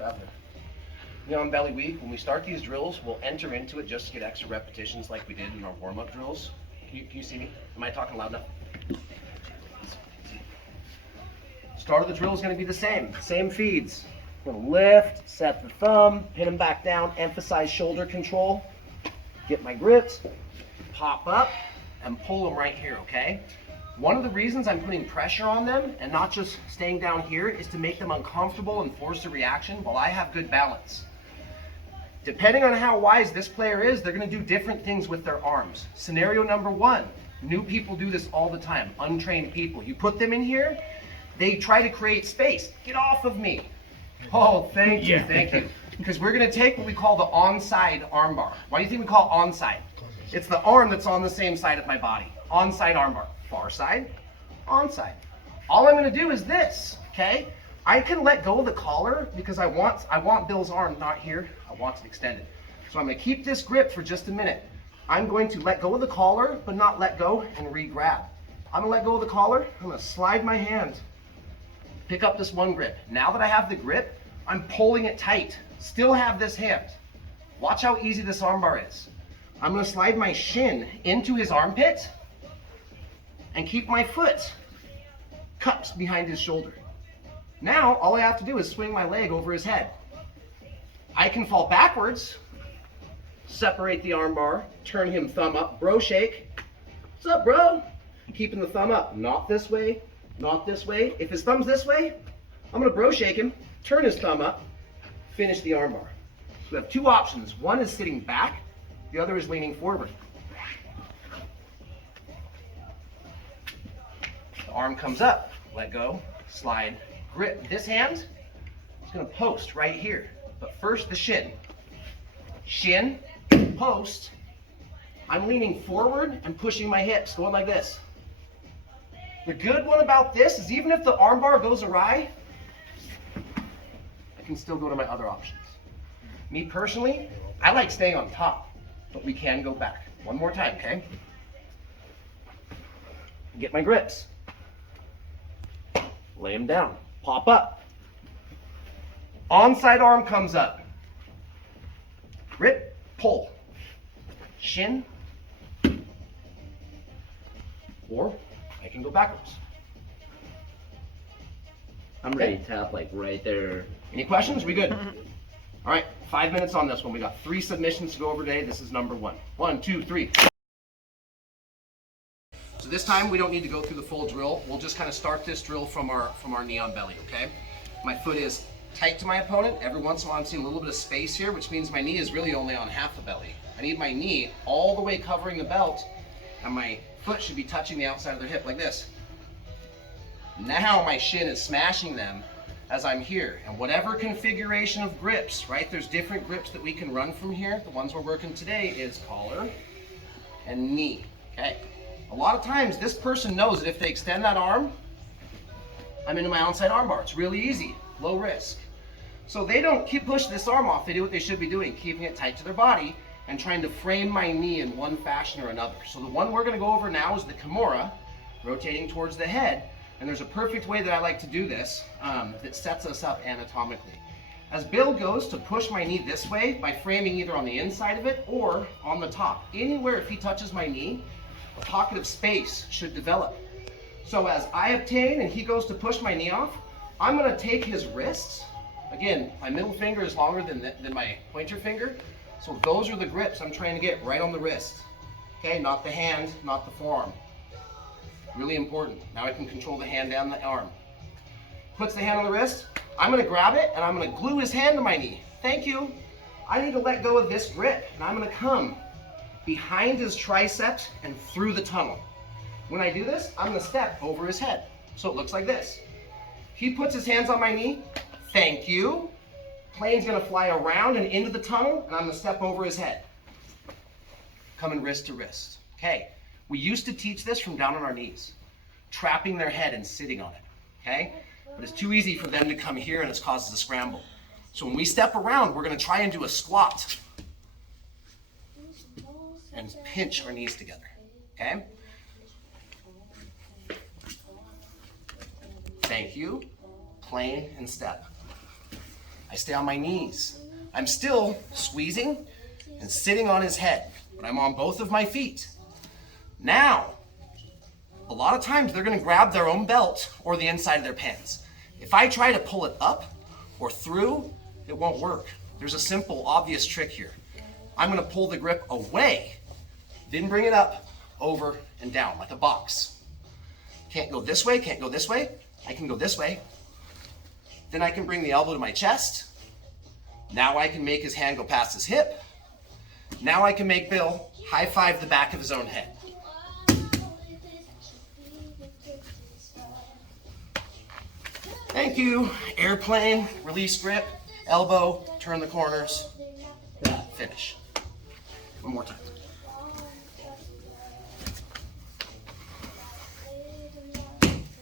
Traveler. On belly week, when we start these drills, we'll enter into it just to get extra repetitions like we did in our warm-up drills. Can you see me? Am I talking loud enough? Start of the drill is going to be the same feeds. We're going to lift, set the thumb, pin them back down, emphasize shoulder control, get my grips, pop up, and pull them right here, okay? One of the reasons I'm putting pressure on them and not just staying down here is to make them uncomfortable and force a reaction while I have good balance. Depending on how wise this player is, they're going to do different things with their arms. Scenario number one, new people do this all the time, untrained people. You put them in here, they try to create space. Get off of me. Oh, thank you, thank you. Because we're going to take what we call the onside armbar. Why do you think we call it onside? It's the arm that's on the same side of my body. Onside armbar. Far side, onside. All I'm going to do is this, okay? I can let go of the collar because I want Bill's arm not here. I want it extended. So I'm going to keep this grip for just a minute. I'm going to let go of the collar, but not let go and re-grab. I'm going to let go of the collar. I'm going to slide my hand. Pick up this one grip. Now that I have the grip, I'm pulling it tight. Still have this hand. Watch how easy this armbar is. I'm going to slide my shin into his armpit and keep my foot cupped behind his shoulder. Now, all I have to do is swing my leg over his head. I can fall backwards, separate the armbar, turn him thumb up, bro shake. What's up, bro? Keeping the thumb up, not this way, not this way. If his thumb's this way, I'm gonna bro shake him, turn his thumb up, finish the armbar. We have two options. One is sitting back, the other is leaning forward. The arm comes up, let go, slide, grip. This hand is going to post right here. But first the shin. Shin, post. I'm leaning forward and pushing my hips, going like this. The good one about this is even if the armbar goes awry, I can still go to my other options. Me personally, I like staying on top, but we can go back. One more time, okay? Get my grips. Lay him down. Pop up. Onside arm comes up. Grip, pull. Shin. Or I can go backwards. I'm ready to tap like right there. Any questions? We good? All right, 5 minutes on this one. We got 3 submissions to go over today. This is number 1. 1, 2, 3. So this time we don't need to go through the full drill. We'll just kind of start this drill from our knee on belly, okay? My foot is tight to my opponent. Every once in a while I'm seeing a little bit of space here, which means my knee is really only on half the belly. I need my knee all the way covering the belt, and my foot should be touching the outside of their hip like this. Now my shin is smashing them as I'm here. And whatever configuration of grips, right? There's different grips that we can run from here. The ones we're working today is collar and knee, okay? A lot of times this person knows that if they extend that arm, I'm into my onside armbar. It's really easy, low risk. So they don't push this arm off. They do what they should be doing, keeping it tight to their body and trying to frame my knee in one fashion or another. So the one we're gonna go over now is the Kimura, rotating towards the head. And there's a perfect way that I like to do this that sets us up anatomically. As Bill goes to push my knee this way by framing either on the inside of it or on the top. Anywhere if he touches my knee, a pocket of space should develop. So as I obtain and he goes to push my knee off, I'm gonna take his wrists. Again, my middle finger is longer than my pointer finger. So those are the grips I'm trying to get right on the wrist. Okay, not the hand, not the forearm. Really important. Now I can control the hand and the arm. Puts the hand on the wrist. I'm gonna grab it and I'm gonna glue his hand to my knee. Thank you. I need to let go of this grip and I'm gonna come behind his triceps and through the tunnel. When I do this, I'm gonna step over his head. So it looks like this. He puts his hands on my knee. Thank you. Plane's gonna fly around and into the tunnel and I'm gonna step over his head. Coming wrist to wrist. Okay. We used to teach this from down on our knees, trapping their head and sitting on it, okay? But it's too easy for them to come here and it causes a scramble. So when we step around, we're gonna try and do a squat and pinch our knees together, okay? Thank you, plane and step. I stay on my knees. I'm still squeezing and sitting on his head, but I'm on both of my feet. Now, a lot of times they're gonna grab their own belt or the inside of their pants. If I try to pull it up or through, it won't work. There's a simple, obvious trick here. I'm gonna pull the grip away, then bring it up, over, and down, like a box. Can't go this way, can't go this way. I can go this way. Then I can bring the elbow to my chest. Now I can make his hand go past his hip. Now I can make Bill high five the back of his own head. Thank you. Airplane, release grip, elbow, turn the corners, finish. One more time.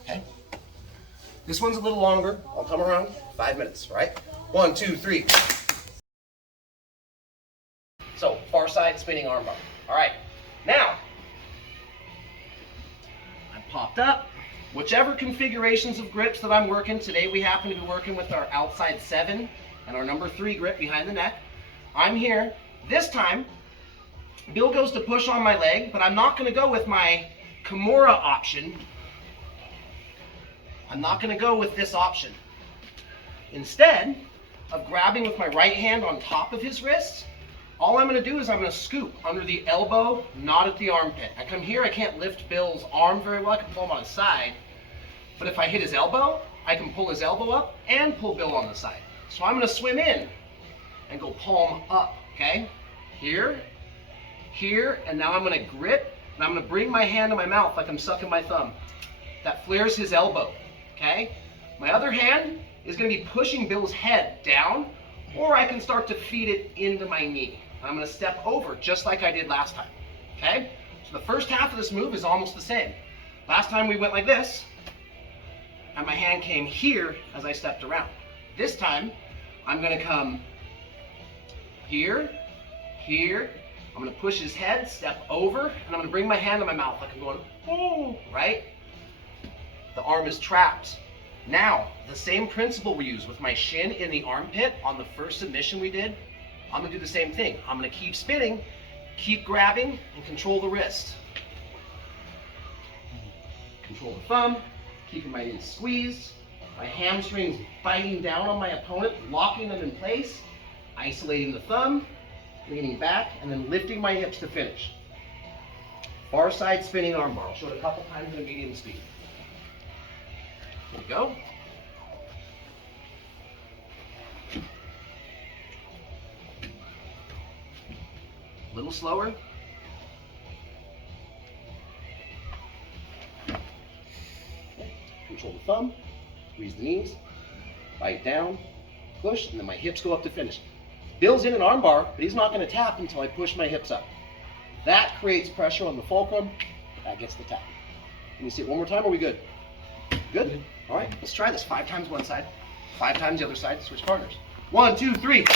Okay. This one's a little longer. I'll come around 5 minutes, right? 1, 2, 3. So, far side spinning armbar. All right. Now, I popped up. Whichever configurations of grips that I'm working, today we happen to be working with our outside 7 and our number 3 grip behind the neck. I'm here. This time, Bill goes to push on my leg, but I'm not going to go with my Kimura option. I'm not going to go with this option. Instead of grabbing with my right hand on top of his wrist, all I'm going to do is I'm going to scoop under the elbow, not at the armpit. I come here, I can't lift Bill's arm very well. I can pull him on his side. But if I hit his elbow, I can pull his elbow up and pull Bill on the side. So I'm going to swim in and go palm up, okay? Here, here, and now I'm going to grip, and I'm going to bring my hand to my mouth like I'm sucking my thumb. That flares his elbow, okay? My other hand is going to be pushing Bill's head down, or I can start to feed it into my knee. I'm going to step over just like I did last time, okay? So the first half of this move is almost the same. Last time we went like this, and my hand came here as I stepped around. This time, I'm going to come here, here. I'm going to push his head, step over, and I'm going to bring my hand to my mouth like I'm going, oh, right? The arm is trapped. Now, the same principle we use with my shin in the armpit on the first submission we did, I'm going to do the same thing. I'm going to keep spinning, keep grabbing, and control the wrist. Control the thumb, keeping my knees squeezed, my hamstrings biting down on my opponent, locking them in place, isolating the thumb, leaning back, and then lifting my hips to finish. Far side spinning armbar. I'll show it a couple times at a medium speed. Here we go. A little slower. Okay. Control the thumb, squeeze the knees, bite down, push, and then my hips go up to finish. Bill's in an armbar, but he's not going to tap until I push my hips up. That creates pressure on the fulcrum. That gets the tap. Can you see it one more time? Are we good? Good? All right, let's try this. 5 times one side, 5 times the other side. Switch partners. 1, 2, 3.